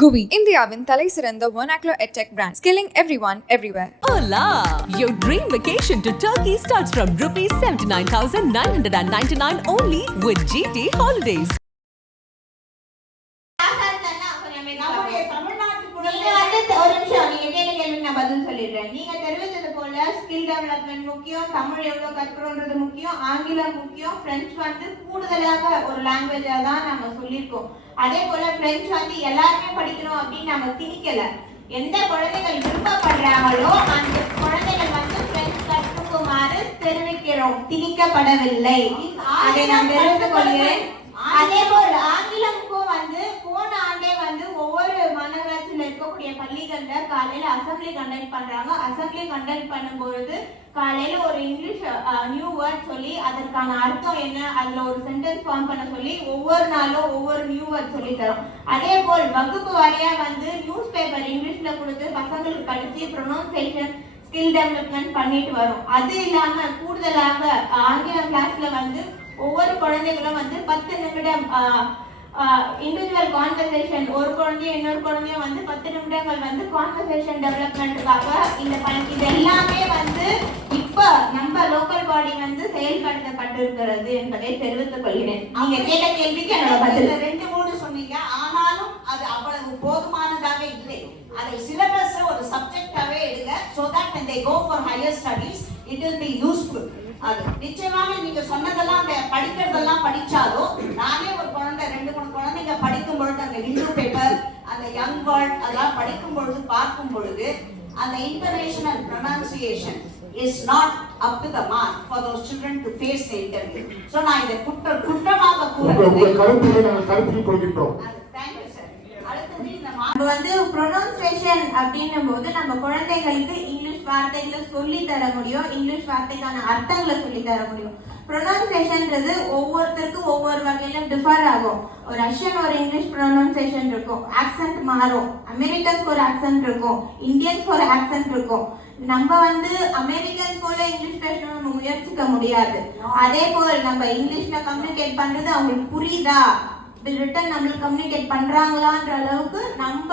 GUI, இந்தியாவின் தலை சிறந்த vernacular edtech brand, skilling everyone, everywhere. Hola! Your dream vacation to Turkey starts from rupees 79,999 only with GT Holidays. நீங்க தெரிவித்தது போல skill development முக்கியம், தமிழ் எவ்வளவு கற்கிறோன்றது முக்கியம், ஆங்கிலம் முக்கியம், பிரெஞ்சு வந்து கூடுதலாக ஒரு லாங்குவேஜா தான் நம்ம சொல்லியிருக்கோம். அதே போல பிரெஞ்சு வந்து எல்லாருமே படிக்கணும் அப்படின்னு நம்ம திணிக்கல. எந்த குழந்தைகள் விருப்பப்படுறாங்களோ அந்த குழந்தைகள் வந்து பிரெஞ்சு கற்றுக்குமாறு தெரிவிக்கிறோம், திணிக்கப்படவில்லை. அதை நான் தெரிவித்துக் கொள்கிறேன். அதே போல் ஆங்கிலமுக்கும் வந்து போன ஆண்டே வந்து ஒவ்வொரு மாநகராட்சியில இருக்கக்கூடிய பள்ளிகள்ல காலையில அசம்பிளி கண்டக்ட் பண்றாங்க. அசம்பிளி கண்டக்ட் பண்ணும்போது காலையில ஒரு இங்கிலீஷ் நியூ வேர்ட் சொல்லி அதற்கான அர்த்தம் என்ன, அதுல ஒரு சென்டென்ஸ் ஃபார்ம் பண்ண சொல்லி ஒவ்வொரு நாளும் ஒவ்வொரு நியூ வேர்ட் சொல்லி தரோம். அதே போல் வகுப்பு வாரியா வந்து நியூஸ் பேப்பர் இங்கிலீஷ்ல கொடுத்து பசங்களுக்கு படிச்சு ப்ரொனவுன்சியேஷன் ஸ்கில் டெவலப்மெண்ட் பண்ணிட்டு வரும். அது இல்லாம கூடுதலாக ஆங்கிலம் கிளாஸ்ல வந்து ஒவ்வொரு குழந்தைகளும் வந்து 10 நிமிடம் இண்டிவிஜுவல் கான்வர்சேஷன், ஒரு குழந்தையும் இன்னொரு குழந்தையும் வந்து 10 நிமிடங்கள் வந்து கான்வர்சேஷன் டெவலப்மெண்ட்டுக்காக இது எல்லாமே வந்து இப்ப நம்ம லோக்கல் பாடி வந்து செயல்படுத்தப்பட்டிருக்கிறது என்பதை தெரிவித்துக் கொள்கிறேன். நீங்க கேட்ட கேள்விக்கு என்னோட பதில் 2-3 சொன்னீங்க. ஆனாலும் அது அவ்வளவு போதுமானதாக இல்லை. அதை சிலபஸ் ஒரு சப்ஜெக்டாவே எடுங்க. so that when they go for higher studies it will be useful. அது நிச்சயமாக நீங்க சொன்னதெல்லாம் படிக்கிறதெல்லாம் படிச்சாலும் நானே ஒரு குழந்தை 2-3 குழந்தைங்க படிக்கும் பொழுது அந்த ஹிந்து பேப்பர், அந்த யங் வேர்ல்ட் அதெல்லாம் படிக்கும் பொழுது பார்க்கும் பொழுது அந்த international pronunciation is not up to the mark for those children to face the interview. so நான் இதை குற்றமாக கூறுகிறேன். நம்ம வந்து ப்ரொனன்சியேஷன் அப்படின்னும் போது நம்ம குழந்தைகளுக்கு இங்கிலீஷ் வார்த்தைகளை சொல்லி தர முடியும், இங்கிலீஷ் வார்த்தைக்கான அர்த்தங்களை சொல்லி தர முடியும். ப்ரொனன்சியேஷன்ன்றது ஒவ்வொருத்தருக்கும் ஒவ்வொரு வகையில டிஃபர் ஆகும். ஒரு ரஷ்யன் ஒரு இங்கிலீஷ் ப்ரொனன்சியேஷன் இருக்கும், ஆக்சென்ட் மாறும். அமெரிக்கன்ஸ்க்கு ஒரு ஆக்சென்ட் இருக்கும், இந்தியன்ஸ்க்கு ஒரு ஆக்சென்ட் இருக்கும். நம்ம வந்து அமெரிக்கன்ஸ் போல இங்கிலீஷ் பேசணும் நம்ம முயற்சிக்க முடியாது. அதே போல் நம்ம இங்கிலீஷ்ல கம்யூனிகேட் பண்றது அவங்களுக்கு புரியுதா, ரிட்டன் நம்மளுக்கு கம்யூனிகேட் பண்றாங்களான்ற அளவுக்கு நம்ம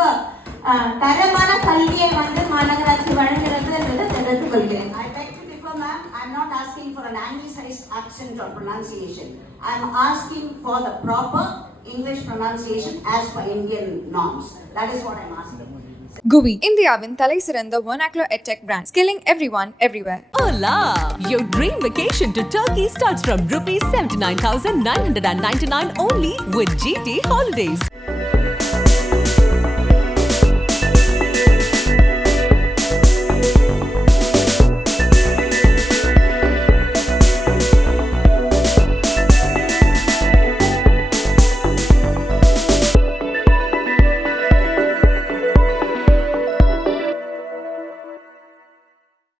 தரமான கல்வியை வந்து மாநகராட்சி வழங்குறது தெரிவித்துக் கொள்கிறேன். I beg to differ, ma'am. I'm not asking for an anglicized accent or pronunciation. I'm asking for the proper English pronunciation as per Indian norms. That is what I'm asking. GUI, இந்தியாவின் தலை சிறந்த vernacular edtech brand, skilling everyone, everywhere. Hola! Your dream vacation to Turkey starts from rupees 79,999 only with GT Holidays.